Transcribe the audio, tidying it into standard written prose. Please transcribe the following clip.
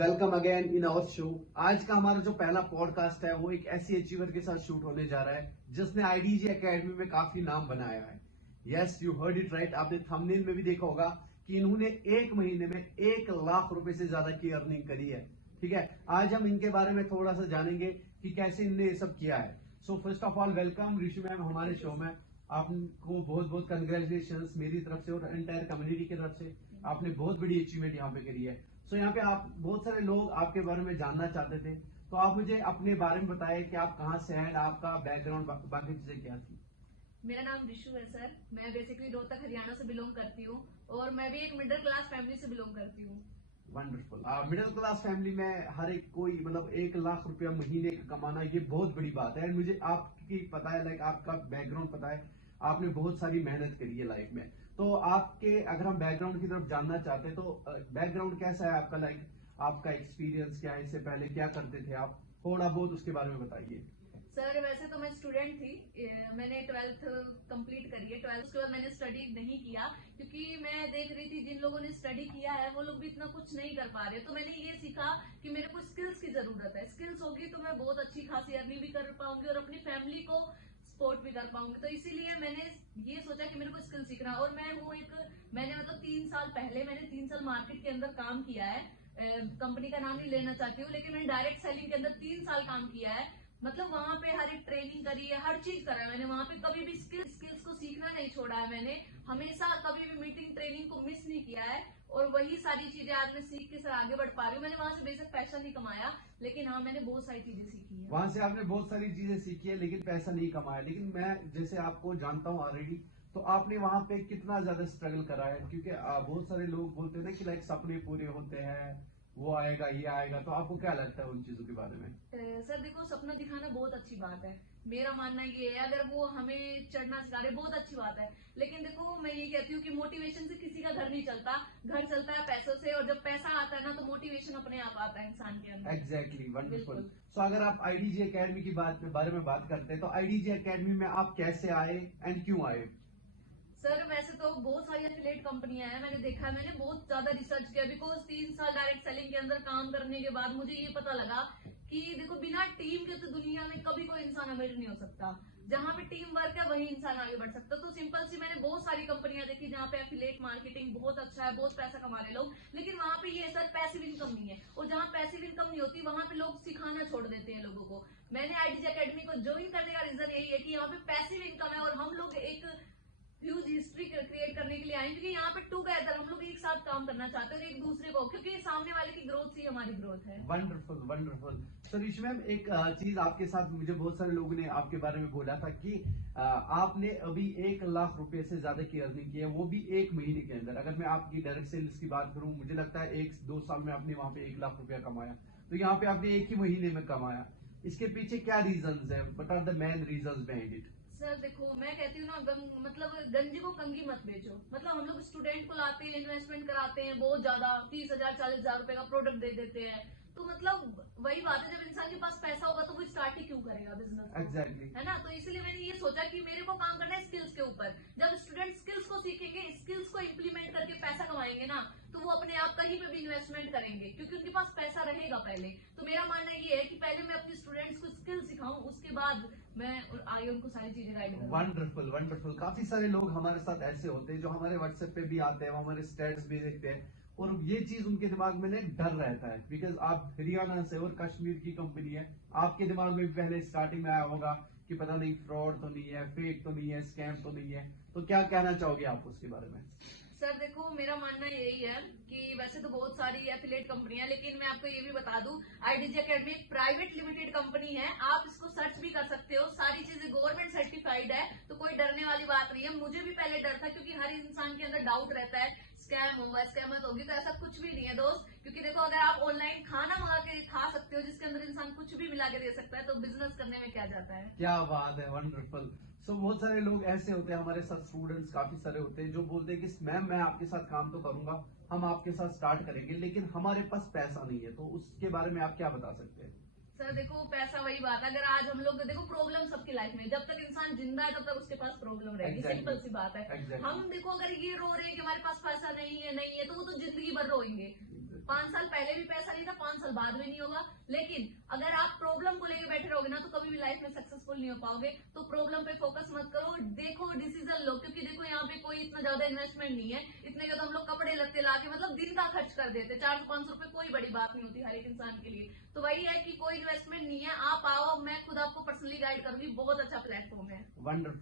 Welcome again in our show. आज का हमारा जो पहला पॉडकास्ट है वो एक ऐसी अचीवर के साथ शूट होने जा रहा है जिसने आईडीजी एकेडमी में काफी नाम बनाया है। Yes, you heard it right. आपने थंबनेल में भी देखा होगा कि इन्होंने एक महीने में 1 लाख रुपए से ज्यादा की अर्निंग करी है। ठीक है, आज हम इनके बारे में थोड़ा सा जानेंगे कि कैसे इनने ये सब किया है। So first of all welcome Rishi ma'am हमारे शो में। आपको बहुत बहुत कंग्रेचुलेशन मेरी तरफ से और एंटायर कम्युनिटी की तरफ से। आपने बहुत बड़ी अचीवमेंट यहाँ पे करी है। सो यहाँ पे आप बहुत सारे लोग आपके बारे में जानना चाहते थे, तो आप मुझे अपने बारे में बताएं कि आप कहाँ से हैं, आपका बैकग्राउंड, बाकी चीजें क्या थी। मेरा नाम रिशु है सर। मैं बेसिकली रोहतक हरियाणा से बिलोंग करती हूँ और मैं भी एक मिडिल क्लास फैमिली से बिलोंग करती हूँ। वंडरफुल। मिडिल क्लास फैमिली में हर एक कोई मतलब 1 लाख रुपया महीने का कमाना ये बहुत बड़ी बात है। मुझे आपकी पता है, लाइक आपका बैकग्राउंड पता है, आपने बहुत सारी मेहनत करी है लाइफ में। तो आपके अगर हम बैकग्राउंड की तरफ जानना चाहते हैं तो बैकग्राउंड कैसा है आपका, लाइक आपका एक्सपीरियंस क्या है, इससे पहले क्या करते थे आप, थोड़ा बहुत उसके बारे में बताइए। सर वैसे तो मैं स्टूडेंट थी, मैंने 12th कंप्लीट करी है। 12th उसके बाद मैंने स्टडी नहीं किया क्योंकि मैं देख रही थी जिन लोगों ने स्टडी किया है वो लोग भी इतना कुछ नहीं कर पा रहे। तो मैंने ये सीखा कि मेरे को स्किल्स की जरूरत है। स्किल्स होगी तो मैं बहुत अच्छी खासी अर्निंग भी कर पाऊंगी और अपनी फैमिली को सपोर्ट भी कर पाऊंगी। तो इसीलिए मैंने ये सोचा कि मेरे को स्किल सीखना। और मैंने मतलब 3 साल पहले मैंने 3 साल मार्केट के अंदर काम किया है। कंपनी का नाम नहीं लेना चाहती हूँ, लेकिन मैंने डायरेक्ट सेलिंग के अंदर 3 साल काम किया है। मतलब वहां पे हर एक ट्रेनिंग करी है, हर चीज करा है मैंने। वहां पे कभी भी स्किल्स को सीखना नहीं छोड़ा है मैंने। हमेशा कभी भी मीटिंग ट्रेनिंग को मिस नहीं किया है और वही सारी चीजें आज मैं सीख के सर आगे बढ़ पा रही हूँ। मैंने वहां से बेसिक पैसा नहीं कमाया, लेकिन हाँ मैंने बहुत सारी चीजें सीखी है। वहां से आपने बहुत सारी चीजें सीखी है लेकिन पैसा नहीं कमाया। लेकिन मैं जैसे आपको जानता हूँ ऑलरेडी, तो आपने वहां पे कितना ज्यादा स्ट्रगल करा है, क्योंकि बहुत सारे लोग बोलते हैं ना कि लाइक सपने पूरे होते हैं, वो आएगा ये आएगा। तो आपको क्या लगता है उन चीजों के बारे में? सर देखो, सपना दिखाना बहुत अच्छी बात है। मेरा मानना ये है, अगर वो हमें चढ़ना सिखा रहे बहुत अच्छी बात है। लेकिन देखो मैं ये कहती हूँ कि मोटिवेशन से किसी का घर नहीं चलता, घर चलता है पैसों से। और जब पैसा आता है ना तो मोटिवेशन अपने आप आता है इंसान के अंदर। Exactly, wonderful. सो अगर आप आईडीजी एकेडमी की बारे में बात करते हैं तो आईडीजी एकेडमी में आप कैसे आए एंड क्यों आए? सर वैसे तो बहुत सारी एफिलिएट कंपनियां हैं, मैंने देखा है, मैंने बहुत ज्यादा रिसर्च किया। बिकॉज 3 साल डायरेक्ट सेलिंग के अंदर काम करने के बाद मुझे ये पता लगा कि देखो बिना टीम के तो दुनिया में कभी कोई इंसान अमीर नहीं हो सकता। जहां पे टीम वर्क है वही इंसान आगे बढ़ सकता। तो सिंपल सी मैंने बहुत सारी कंपनियां देखी जहां पे एफिलिएट मार्केटिंग बहुत अच्छा है, बहुत पैसा कमा रहे लोग, लेकिन वहां पे ये सर पैसिव इनकम नहीं है। और जहां पैसिव इनकम नहीं होती वहां पे लोग सिखाना छोड़ देते हैं लोगों को। मैंने आईडीजी एकेडमी को ज्वाइन करने का रीजन यही है कि यहाँ पे पैसिव इनकम है और हम लोग एक ह्यूज हिस्ट्री क्रिएट करने के लिए आए, क्योंकि यहाँ पे टुगेदर हम लोग एक साथ काम करना चाहते हैं और एक दूसरे को, क्योंकि सामने वाले की ग्रोथ ही हमारी ग्रोथ है। Wonderful wonderful. So Rishi ma'am, एक चीज आपके साथ मुझे बहुत सारे लोगों ने आपके बारे में बोला था कि आपने अभी 1 लाख रुपए से ज्यादा की अर्निंग की है, वो भी एक महीने के अंदर। अगर मैं आपकी डायरेक्ट सेल्स की बात करूं, मुझे लगता है 1-2 साल में आपने वहां पे 1 लाख रुपया कमाया। तो यहाँ पे आपने एक ही महीने में कमाया, इसके पीछे क्या रीजन है? What are the main reason behind it? Sir देखो मैं कहती हूँ ना, मतलब गंजी को कंगी मत बेचो। मतलब हम लोग स्टूडेंट को लाते हैं, इन्वेस्टमेंट कराते हैं बहुत ज्यादा, 30,000 40,000 रुपए का प्रोडक्ट दे देते हैं। तो मतलब वही बात है, जब इंसान के पास पैसा होगा तो वो स्टार्ट ही क्यों करेगा बिजनेस? एग्जैक्टली, है ना। तो इसलिए मैंने ये सोचा कि मेरे को काम करना है स्किल्स के ऊपर। जब स्टूडेंट स्किल्स को सीखेंगे, स्किल्स को इम्प्लीमेंट करके पैसा कमाएंगे ना, तो वो अपने आप कहीं पे भी इन्वेस्टमेंट करेंगे क्योंकि उनके पास पैसा रहेगा पहले। तो मेरा मानना ये है कि पहले मैं अपने स्टूडेंट्स को स्किल सिखाऊं, उसके बाद मैं आगे उनको सारी चीजें गाइड करूं। Wonderful wonderful. काफी सारे लोग हमारे साथ ऐसे होते हैं जो हमारे व्हाट्सएप पे भी आते हैं, वो हमारे स्टेटस भी देखते हैं और ये चीज उनके दिमाग में एक डर रहता है, बिकॉज आप हरियाणा से और कश्मीर की कंपनी है। आपके दिमाग में भी पहले स्टार्टिंग में आया होगा कि पता नहीं फ्रॉड तो नहीं है, फेक तो नहीं है, स्कैम तो नहीं है। तो क्या कहना चाहोगे आप उसके बारे में? सर देखो मेरा मानना यही है कि वैसे तो बहुत सारी एफिलिएट कंपनियां, लेकिन मैं आपको ये भी बता दूं, आईडीजी एकेडमी एक प्राइवेट लिमिटेड कंपनी है। आप इसको सर्च भी कर सकते हो, सारी चीजें गवर्नमेंट सर्टिफाइड है। तो कोई डरने वाली बात नहीं है। मुझे भी पहले डर था क्योंकि हर इंसान के अंदर डाउट रहता है, स्कैम होगा, स्कैमत होगी। तो ऐसा कुछ भी नहीं है दोस्त, क्योंकि देखो अगर आप ऑनलाइन खाना मंगा के खा सकते हो जिसके अंदर इंसान कुछ भी मिला के दे सकता है, तो बिजनेस करने में क्या जाता है। क्या बात है, वंडरफुल। सो बहुत सारे लोग ऐसे होते हैं, हमारे साथ स्टूडेंट्स काफी सारे होते हैं जो बोलते हैं कि मैम मैं आपके साथ काम तो करूंगा, हम आपके साथ स्टार्ट करेंगे, लेकिन हमारे पास पैसा नहीं है। तो उसके बारे में आप क्या बता सकते हैं? सर देखो पैसा वही बात है, अगर आज हम लोग देखो प्रॉब्लम सबकी लाइफ में, जब तक इंसान जिंदा है तब तक उसके पास प्रॉब्लम रहेगी। Exactly. सिंपल सी बात है। Exactly. हम देखो अगर ये रो रहे हैं कि हमारे पास पैसा नहीं है तो वो तो जिंदगी भर रोएंगे। 5 साल पहले भी पैसा नहीं था, 5 साल बाद में नहीं होगा। लेकिन अगर आप प्रॉब्लम को लेकर बैठे रहोगे ना तो कभी भी लाइफ में सक्सेसफुल नहीं हो पाओगे। तो प्रॉब्लम पे फोकस मत करो, देखो डिसीजन लो, क्योंकि देखो यहाँ पे कोई इतना ज्यादा इन्वेस्टमेंट नहीं है। इतने का तो हम लोग कपड़े लत्ते ला के मतलब दिन का खर्च कर देते, 400-500 रुपए कोई बड़ी बात नहीं होती हर एक इंसान के लिए। तो वही है कि कोई इन्वेस्टमेंट नहीं है, आप आओ, मैं खुद आपको पर्सनली गाइड करूंगी, बहुत अच्छा प्लेटफॉर्म है। वंडरफुल।